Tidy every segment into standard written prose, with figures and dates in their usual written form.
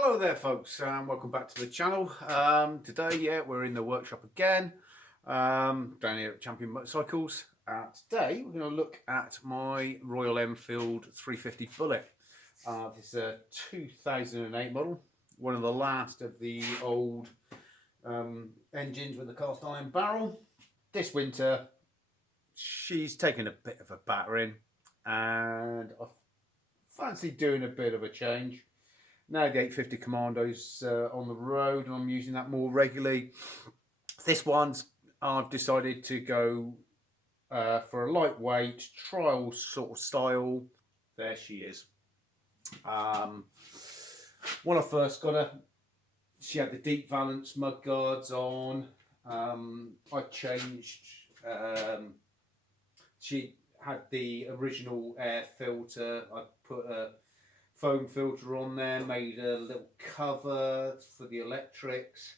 Hello there folks, welcome back to the channel. Today we're in the workshop again, down here at Champion Motorcycles. Today we're going to look at my Royal Enfield 350 Bullet. This is a 2008 model, one of the last of the old engines with the cast iron barrel. This winter she's taken a bit of a battering and I fancy doing a bit of a change. Now the 850 Commando's on the road and I'm using that more regularly. This one's, I've decided to go for a lightweight trial sort of style. There she is. When I first got her, she had the deep valance mud guards on. I changed, she had the original air filter. I put a foam filter on there, made a little cover for the electrics.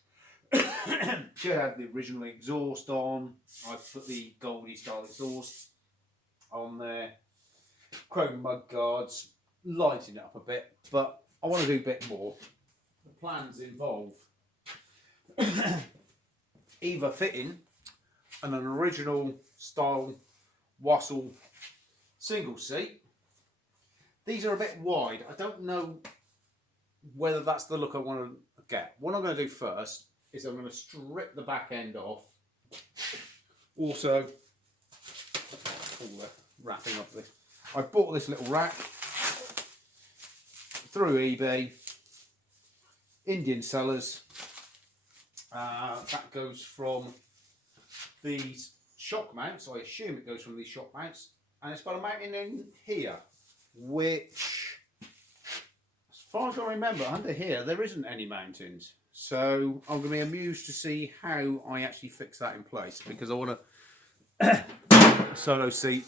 She had the original exhaust on. I put the Goldie style exhaust on there. Chrome mud guards, lighten it up a bit, but I want to do a bit more. The plans involve either fitting an original style wassel single seat. These are a bit wide. I don't know whether that's the look I want to get. What I'm going to do first is I'm going to strip the back end off. Also, all the wrapping of this. I bought this little rack through eBay, Indian sellers. That goes from these shock mounts. I assume it goes from these shock mounts, and it's got a mounting in here, which, as far as I remember, under here there isn't any mountains. So I'm going to be amused to see how I actually fix that in place, because I want a solo seat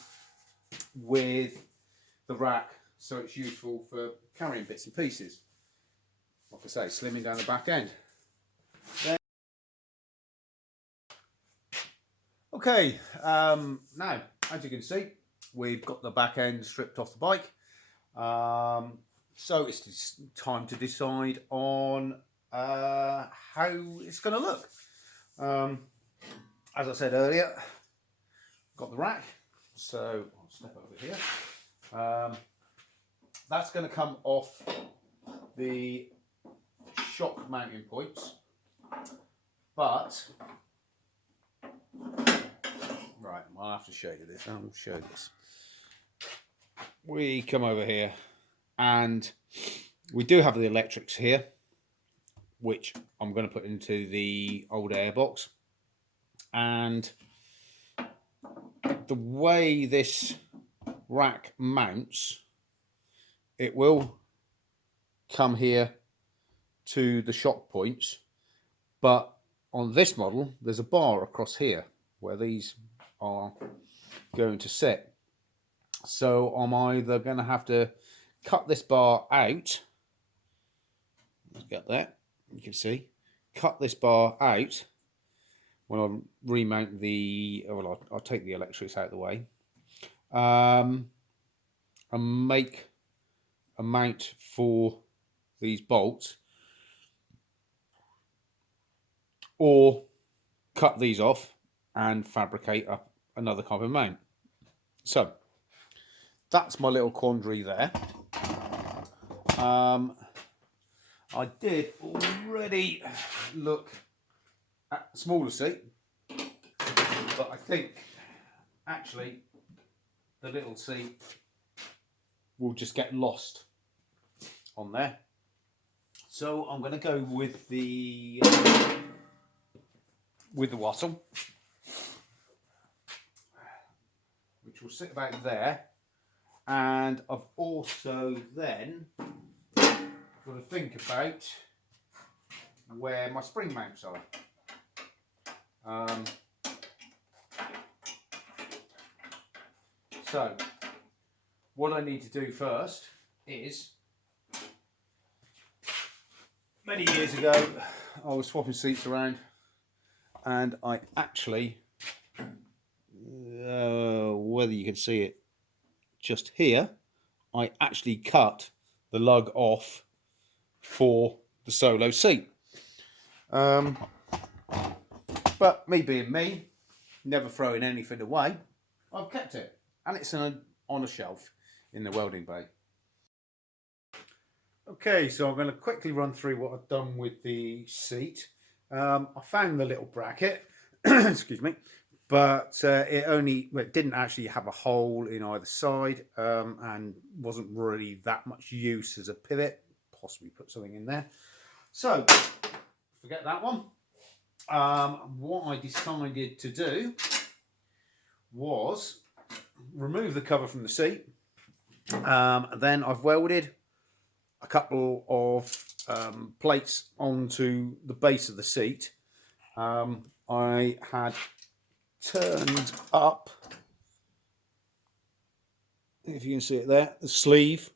with the rack so it's useful for carrying bits and pieces. Like I say, slimming down the back end. Okay, now as you can see, we've got the back end stripped off the bike. So it's time to decide on how it's going to look. As I said earlier, got the rack, so I'll step over here. That's going to come off the shock mounting points, but right, I'll have to show you this. I'll show this. We come over here and we do have the electrics here, which I'm going to put into the old airbox. And the way this rack mounts, it will come here to the shock points, but on this model there's a bar across here where these are going to sit. So I'm either going to have to cut this bar out. Let's get that. You can see, cut this bar out when I remount the. Well, I'll take the electrics out of the way, and make a mount for these bolts, or cut these off and fabricate up another kind of mount. So that's my little quandary there. I did already look at the smaller seat, but I think actually the little seat will just get lost on there. So I'm going to go with the wassel, which will sit about there. And I've also then got to think about where my spring mounts are. So what I need to do first is, many years ago I was swapping seats around and I actually, whether you can see it just here, I actually cut the lug off for the solo seat. But me being me, never throwing anything away, I've kept it, and it's on a shelf in the welding bay. Okay, so I'm going to quickly run through what I've done with the seat. I found the little bracket, excuse me, but it didn't actually have a hole in either side, and wasn't really that much use as a pivot. Possibly put something in there. So, forget that one. What I decided to do was remove the cover from the seat. Then I've welded a couple of plates onto the base of the seat. I had turned up, if you can see it there, the sleeve,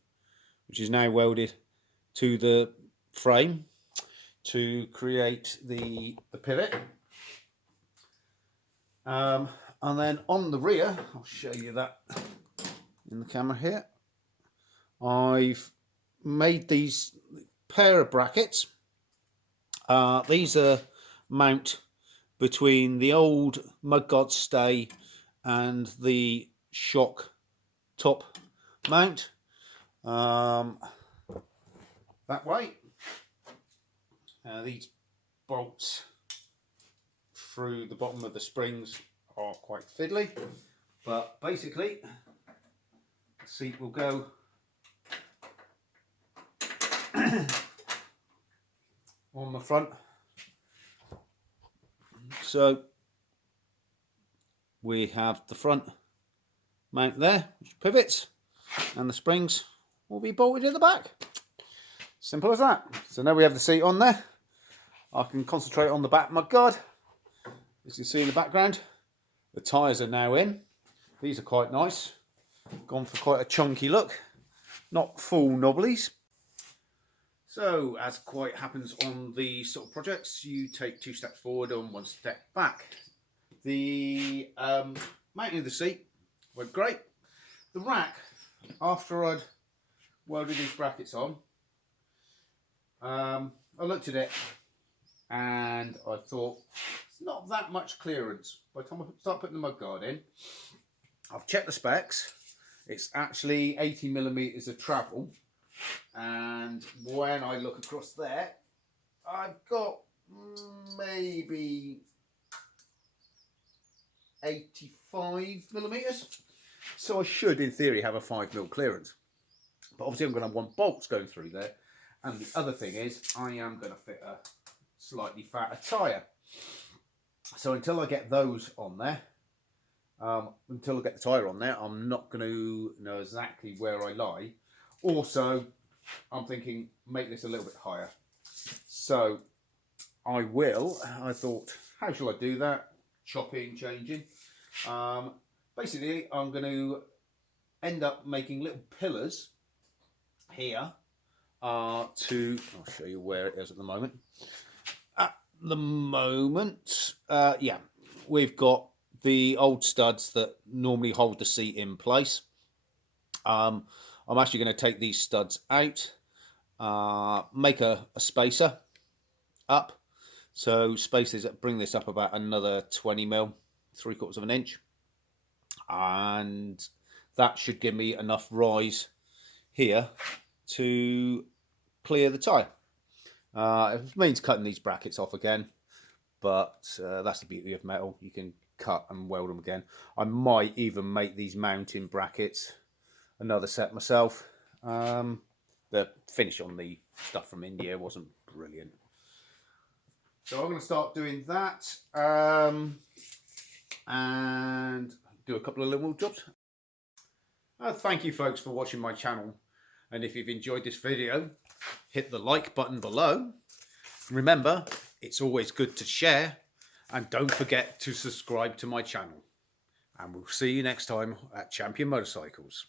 which is now welded to the frame to create the pivot. And then on the rear, I'll show you that in the camera here, I've made these pair of brackets. These are mount between the old mudguard stay and the shock top mount. That way. These bolts through the bottom of the springs are quite fiddly, but basically the seat will go on the front. So we have the front mount there, which pivots, and the springs will be bolted at the back. Simple as that. So now we have the seat on there. I can concentrate on the back mudguard. As you see in the background, the tyres are now in. These are quite nice. Gone for quite a chunky look. Not full knobblies. So, as quite happens on these sort of projects, you take 2 steps forward and 1 step back. The mounting of the seat went great. The rack, after I'd welded these brackets on, I looked at it and I thought, it's not that much clearance. By the time I start putting the mudguard in, I've checked the specs. It's actually 80mm of travel. And when I look across there, I've got maybe 85mm. So I should, in theory, have a 5mm clearance. But obviously I'm going to want bolts going through there. And the other thing is, I am going to fit a slightly fatter tyre. So until I get those on there, until I get the tyre on there, I'm not going to know exactly where I lie. Also, I'm thinking, make this a little bit higher. So I thought, how shall I do that? Chopping, changing. Basically, I'm going to end up making little pillars here. I'll show you where it is at the moment. At the moment, yeah, we've got the old studs that normally hold the seat in place. I'm actually going to take these studs out, make a spacer up. So spacers that bring this up about another 20mm, 3/4 of an inch. And that should give me enough rise here to clear the tyre. It means cutting these brackets off again, but that's the beauty of metal. You can cut and weld them again. I might even make these mounting brackets another set myself. The finish on the stuff from India wasn't brilliant. So I'm going to start doing that and do a couple of little jobs. Thank you folks for watching my channel, and if you've enjoyed this video, hit the like button below. Remember, it's always good to share, and don't forget to subscribe to my channel. And we'll see you next time at Champion Motorcycles.